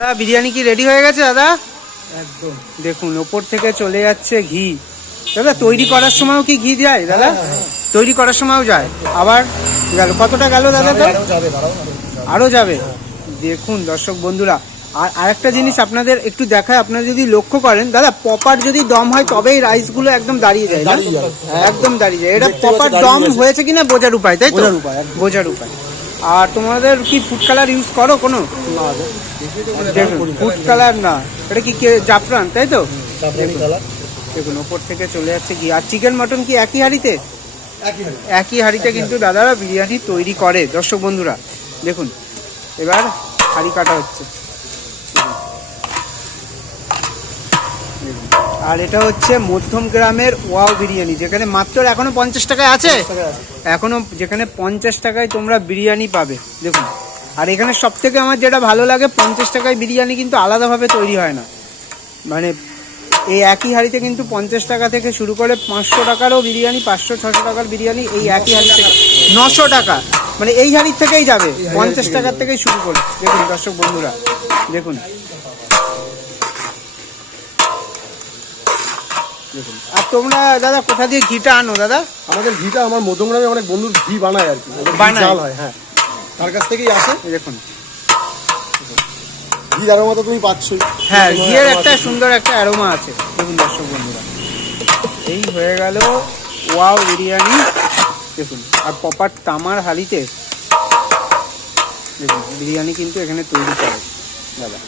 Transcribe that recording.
দাদা বিরিয়ানি কি রেডি হয়ে গেছে দাদা? একদম দেখুন ওপর থেকে চলে যাচ্ছে ঘি। দাদা তৈরি করার সময়ও কি ঘি যায় দাদা? তৈরি করার সময়ও যায়, আবার গেল কতটা গেল দাদা? তো আরো যাবে। দেখুন দর্শক বন্ধুরা, আর আরেকটা জিনিস আপনাদের একটু দেখায়, আপনারা যদি লক্ষ্য করেন দাদা, প্রপার যদি দম হয় তবেই রাইসগুলো একদম দাঁড়িয়ে যায় না? একদম দাঁড়িয়ে যায়। এটা প্রপার দম হয়েছে কিনা বোঝার উপায়, তাই তো? বোঝার উপায়। আর তোমাদের কি ফুড কালার ইউজ করো কোনো? দেখুন ফুড কালার না, এটা কি জাফরান, তাই তো? দেখুন ওপর থেকে চলে যাচ্ছে কি। আর চিকেন মটন কি একই হাঁড়িতে? একই হাঁড়িতে কিন্তু দাদারা বিরিয়ানি তৈরি করে দর্শক বন্ধুরা। দেখুন এবার হাঁড়ি কাটা হচ্ছে। আর এটা হচ্ছে মধ্যম গ্রামের ওয়াও বিরিয়ানি, যেখানে মাত্র এখনো 50 টাকায় আছে। এখনো যেখানে 50 টাকায় তোমরা বিরিয়ানি পাবে। দেখুন, আর এখানে সব থেকে আমার যেটা ভালো লাগে, 50 টাকায় বিরিয়ানি কিন্তু আলাদাভাবে তৈরি হয় না। মানে এই একই হাঁড়িতে কিন্তু 50 টাকা থেকে শুরু করে 500 টাকারও বিরিয়ানি, 500-600 টাকার বিরিয়ানি এই একই হাঁড়ি থেকে 900 টাকা, মানে এই হাঁড়ির থেকেই যাবে 50 টাকার থেকেই শুরু করে। দেখুন দর্শক বন্ধুরা, দেখুন দেখুন। আর তোমরা দাদা কোথা দিয়ে ঘিটা আনো দাদা? আমাদের ঘিটা আমার মধ্যমগ্রামে অনেক বন্ধুর ঘি বানায় আর কি, বানায় হয়, হ্যাঁ, তার কাছ থেকেই আসে। দেখুন ঘি অ্যারোমা তো তুমি পাচ্ছই। হ্যাঁ, ঘিয়ের একটা সুন্দর একটা অ্যারোমা আছে। দেখুন দর্শক বন্ধুরা, এই হয়ে গেল ওয়াও বিরিয়ানি। দেখুন, আর প্রপার তামার হাঁড়িতে দেখুন বিরিয়ানি কিন্তু এখানে তৈরি করে দাদা।